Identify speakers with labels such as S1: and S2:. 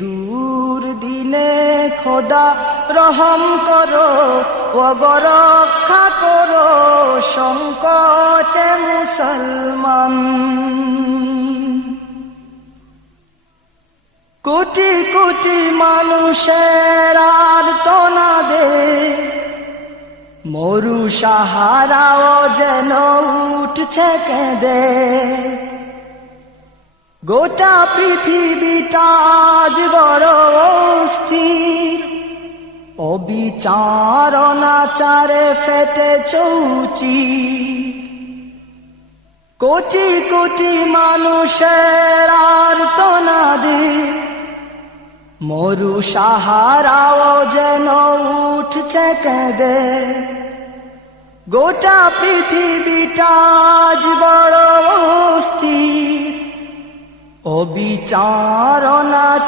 S1: দূর দিনে খোদা রহম করো রক্ষা করো, সংকটে মুসলমান। কোটি কোটি মানুষের আর দে, মরু সাহারাও যেন উঠছে কেঁদে। গোটা পৃথিবীটা আজ বড় অস্থির। অবিচার নাচারে ফেটে চৌচি কোটি কোটি মানুষের আর তনাদে মরু সাহারাও যেন উঠছে কেঁদে। গোটা পৃথিবীটা বড় অস্থির অবিচার নাচা